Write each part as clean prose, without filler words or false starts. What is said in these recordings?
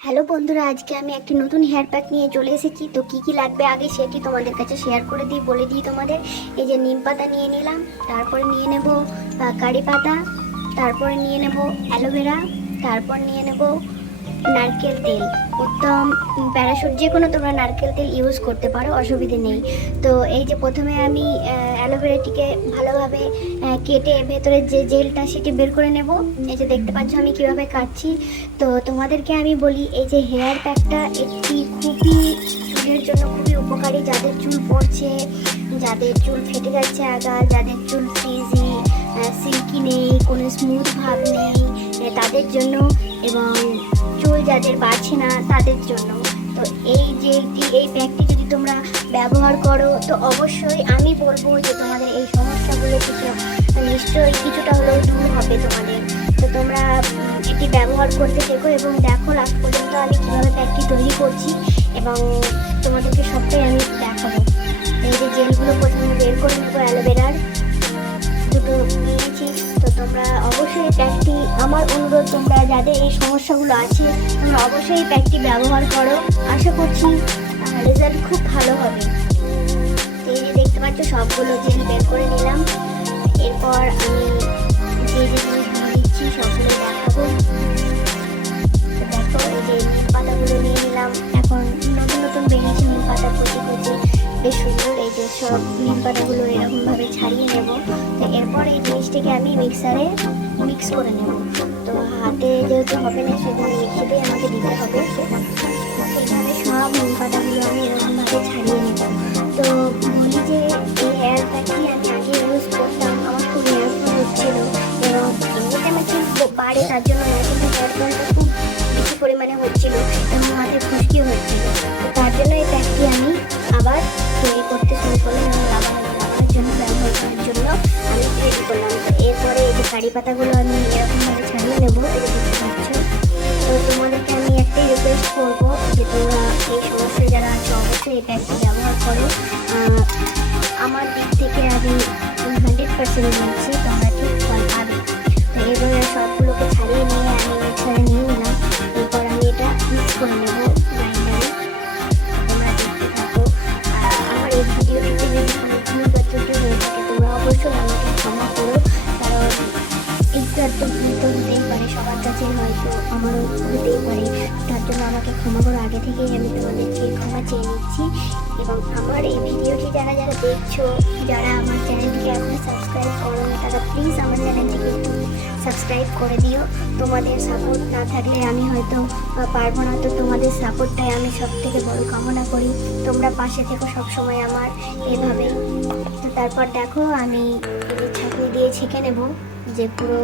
Hello বন্ধুরা, আজকে আমি একটি নতুন হেয়ার প্যাক নিয়ে চলে এসেছি। তো কি কি লাগবে আগে সেটি তোমাদের কাছে শেয়ার করে দিই, বলে দিই তোমাদের। এই যে নিম পাতা নিয়ে নিলাম, তারপরে নিয়ে নেব কারি পাতা, তারপরে নিয়ে নেব অ্যালোভেরা, তারপর নিয়ে নেব নারকেল তেল। উত্তম প্যারাশুট, যে কোনো তোমরা নারকেল তেল ইউজ করতে পারো, অসুবিধে নেই। তো এই যে প্রথমে আমি অ্যালোভেরাটিকে ভালোভাবে কেটে ভেতরে যে জেলটা সেটি বের করে নেব। এই যে দেখতে পাচ্ছ আমি কিভাবে কাটছি। তো তোমাদেরকে আমি বলি, এই যে হেয়ার প্যাকটা একটি খুবই চুলের জন্য খুবই উপকারী। যাদের চুল পড়ছে, যাদের চুল ফেটে যাচ্ছে আগা, যাদের চুল ফ্রিজি সিল্কি নেই, কোনো স্মুথ ভাব নেই, তাদের জন্য, এবং চুল যাদের বাড়ছে না তাদের জন্য। তো এই প্যাকটি যদি তোমরা ব্যবহার করো, তো অবশ্যই আমি বলবো যে তোমাদের এই সমস্যাগুলো থেকে নিশ্চয়ই কিছুটা হলেও দূর হবে তোমাদের। তো তোমরা এটি ব্যবহার করতে থেকো এবং দেখো লাস্ট পর্যন্ত আমি কীভাবে প্যাকটি তৈরি করছি, এবং তোমাদেরকে সবটাই আমি দেখাবো। এই যে জেলগুলো প্রথমে বের করে নেবো, অ্যালোভেরার দুটো নিয়েছি। তো তোমরা অবশ্যই প্যাকটি, আমার অনুরোধ, তোমরা যাদের এই সমস্যাগুলো আছে তোমরা অবশ্যই এই প্যাকটি ব্যবহার করো। আশা করছি রেজাল্ট খুব ভালো হবে। তো এই যে দেখতে পাচ্ছ সবগুলো জেল বের করে নিলাম। এরপর আমি যে জিনিসগুলো দিচ্ছি সবগুলো দেখাবো। তো দেখো, এই যে নিম পাতাগুলো নিয়ে নিলাম। এখন নতুন নতুন বেরিয়েছে নিম পাতা, কুচি কুচি, বেশ সুন্দর। এই যে সব নিম পাতাগুলো এরকমভাবে ছাড়িয়ে নেব। তো এরপর এই জিনিসটাকে আমি মিক্সারে মিক্স করে নেব। তো হাতে যেহেতু হবে না, সেজন্য মিক্সিতেই আমাকে দিতে হবে। এইভাবে সব নিম পাতাগুলো আমি এরকমভাবে ছাড়িয়ে নেব। তো বলি যে এই হেয়ার প্যাকটি আমি আগে ইউজ করতাম, আমার খুব হেয়ার ফল হচ্ছিল, এবং এমনিতে আমার চুল বাড়ে, তার জন্য কিন্তু হেয়ার ফলটা খুব বেশি পরিমাণে হচ্ছিল এবং মাথায় খুশকিও হচ্ছিল। তো তার জন্য এই প্যাকটি আমি আবার তৈরি করতে শুরু করলাম এবং লাগানোর জন্য, ব্যবহার করার জন্য আমি তৈরি করলাম। তো এরপরে এই যে কারি পাতাগুলো আমি এরকমভাবে ছাড়িয়ে নেবো, এটা দেখতে পাচ্ছ। তো তোমাদেরকে আমি একটাই রিকোয়েস্ট করবো যে তোমরা এই সমস্যায় যারা আছে অবশ্যই এই প্যাকটি ব্যবহার করো। আমার দিক থেকে আমি 100% বলছি, তোমরা ঠিক ফল পাবে। তো এইভাবে সবগুলোকে ছাড়িয়ে নিয়ে আমি মিক্সারে নিয়ে নিলাম। এরপর আমি এটা মিক্স করে নেবো গ্রাইন্ডারে। তোমরা দেখতে থাকো। আমার এই ভিডিওটিতে যদি কোনো ভুল বা ত্রুটি হয়ে থাকে তোমরা অবশ্যই আমাকে ক্ষমা করো, কারণ একটু একটু ভুল তো হতেই পারে, সবার কাছে হয়তো আমারও হতেই পারে। তার জন্য আমাকে ক্ষমা করো, আগে থেকেই আমি তোমাদেরকে ক্ষমা চেয়ে নিচ্ছি। এবং আমার এই ভিডিওটি যারা যারা দেখছো, যারা আমার চ্যানেলটিকে এখনো সাবস্ক্রাইব করো না, তারা প্লিজ আমার চ্যানেলটিকে একটু সাবস্ক্রাইব করে দিও। তোমাদের সাপোর্ট না থাকলে আমি হয়তো পারবো না। তো তোমাদের সাপোর্টটাই আমি সব থেকে বড় কামনা করি। তোমরা পাশে থেকো সবসময় আমার এভাবেই। তো তারপর দেখো আমি ছাঁকনি দিয়ে ছেঁকে নেব, যে পুরো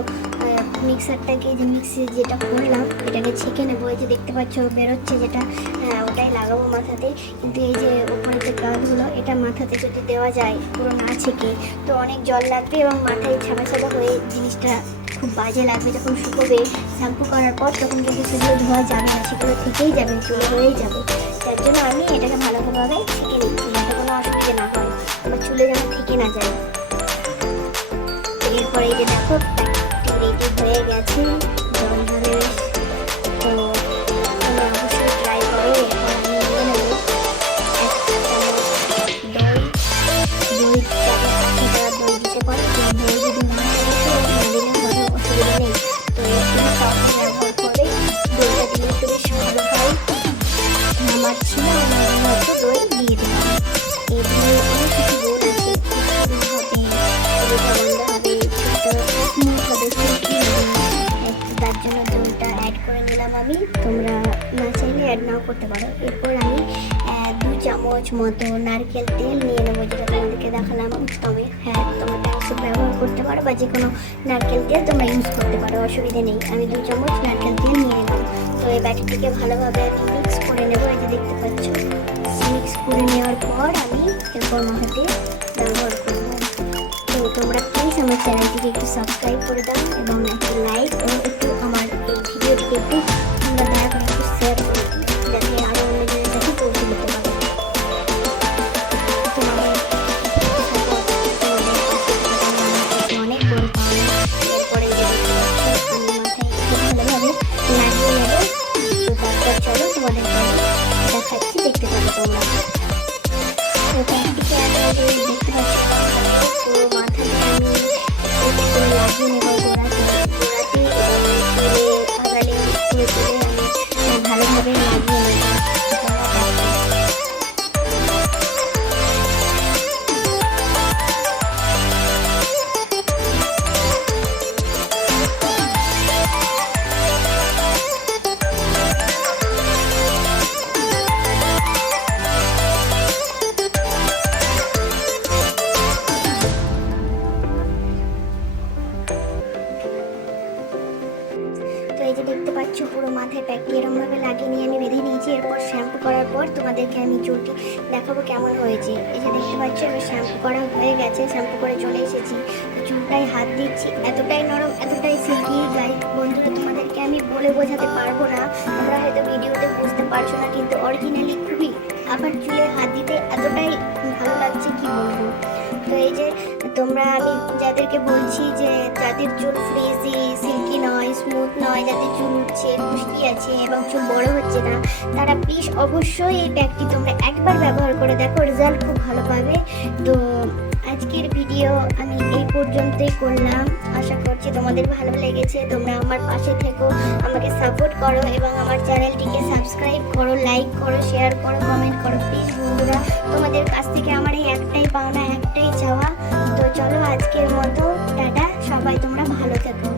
মিক্সারটাকে, যে মিক্সি যেটা করলাম এটাকে ছেঁকে নেবো। এই যে দেখতে পাচ্ছ বেরোচ্ছে যেটা, ওটাই লাগাবো মাথাতে। কিন্তু এই যে ওপরে যে গাছগুলো, এটা মাথাতে যদি দেওয়া যায় পুরো না ছেঁকে, তো অনেক জল লাগবে এবং মাথায় ছাপা ছাপা হয়ে জিনিসটা খুব বাজে লাগবে। যখন শুকোবে শ্যাম্পু করার পর, তখন কিন্তু সেগুলো ধোয়া যাবে না, সেগুলো থেকেই যাবে, চুলে হয়েই যাবে। তার জন্য আমি এটাকে ভালোভাবে ছেঁকে নিচ্ছি, যাতে কোনো অসুবিধা না হয়, আমার চুলে যেন থেকে না যায়। এরপরে এই যে দেখো রেডি হয়ে গেছে, জল ঢালে। তো তোমরা অবশ্যই ট্রাই করো। এরপর আমি নিয়ে নেবো 1 চামচ দই। দই দিতে পারো, দই যদি না দিলে কোনো অসুবিধা নেই। তো এর জন্য টক ব্যবহার করে দইটা দিলে একটু বেশ ভালো হয়। আমার ছিল হয়তো দই দিয়ে দিলাম। এই দই অনেক কিছু গুণ আছে, তার জন্য দইটা অ্যাড করে নিলাম আমি। তোমরা না চাইলে অ্যাড নাও করতে পারো। এরপর আমি 2 চামচ মতো নারকেল তেল নিয়ে নেবো, যেটা তোমাদেরকে দেখালাম উত্তমে। হ্যাঁ, তোমরা প্যারাশুট ব্যবহার করতে পারো বা যে কোনো নারকেল তেল তোমরা ইউজ করতে পারো, অসুবিধা নেই। আমি 2 চামচ নারকেল তেল নিয়ে নিলাম। তো এই ব্যাটারটিকে ভালোভাবে আমি মিক্স করে নেবো। এই যে দেখতে পাচ্ছ, মিক্স করে নেওয়ার পর আমি এরপর মাথাতে ব্যবহার করবো। তো তোমরা প্লিজ আমার চ্যানেলটিকে একটু সাবস্ক্রাইব করে দাও এবং একটা লাইক ও একটু আমার এই ভিডিওটিকে একটু তোমরা দয়া করে একটু শেয়ার করে দিও, যাতে আরও অন্যজনের কাছে পৌঁছে দিতে পারো। তোমাদের অনেক বড় পাওয়া। এরপরে আমি মাথায় একটু ভালোভাবে লাগিয়ে নেবো। তো তারপর তো চলো তোমাদেরকে আমি দেখাচ্ছি, দেখতে পাবো তোমরা। তো প্যাকটিকে আমি দেখতে পাচ্ছি পুরো মাথাতে আমি করে লাগিয়ে নেবো গোড়াতে আগালে চুলে আমি ভালোভাবে লাগিয়ে নেবো। তো এই যে দেখতে পাচ্ছ পুরো মাথায় প্যাকটি এরমভাবে লাগিয়ে নিয়ে আমি বেঁধে নিয়েছি। এরপর শ্যাম্পু করার পর তোমাদেরকে আমি চুলটি দেখাবো কেমন হয়েছে। এই যে দেখতে পাচ্ছ এবার শ্যাম্পু করা হয়ে গেছে, শ্যাম্পু করে চলে এসেছি। তো চুলটাই হাত দিচ্ছি, এতটাই নরম এতটাই সিল্কি গাইস বন্ধুরা, তোমাদেরকে আমি বলে বোঝাতে পারবো না, তোমরা হয়তো ভিডিওতে বুঝতে পারছো না, কিন্তু অরিজিনালি খুবই আমার চুলে হাত দিতে এতটাই ভালো লাগছে কি বলবো। তো এই যে তোমরা, আমি যাদেরকে বলছি যে যাদের চুল ফ্রিজি সিল্কি নয়, স্মুথ নয়, যাদের চুল উঠছে খুশকি আছে এবং চুল বড় হচ্ছে না, তারা প্লিজ অবশ্যই এই প্যাকটি তোমরা একবার ব্যবহার করে দেখো, রেজাল্ট খুব ভালো পাবে। তো আজকের ভিডিও আমি এই পর্যন্তই করলাম, আশা করছি তোমাদের ভালো লেগেছে। তোমরা আমার পাশে থেকো, আমাকে সাপোর্ট করো এবং আমার চ্যানেলটিকে সাবস্ক্রাইব করো, লাইক করো, শেয়ার করো, কমেন্ট করো প্লিজ বন্ধুরা। তোমাদের কাছ থেকে আমার এই একটাই পাওনা, একটাই চাওয়া। তো চলো আজকের মতো টাটা, সবাই তোমরা ভালো থেকো।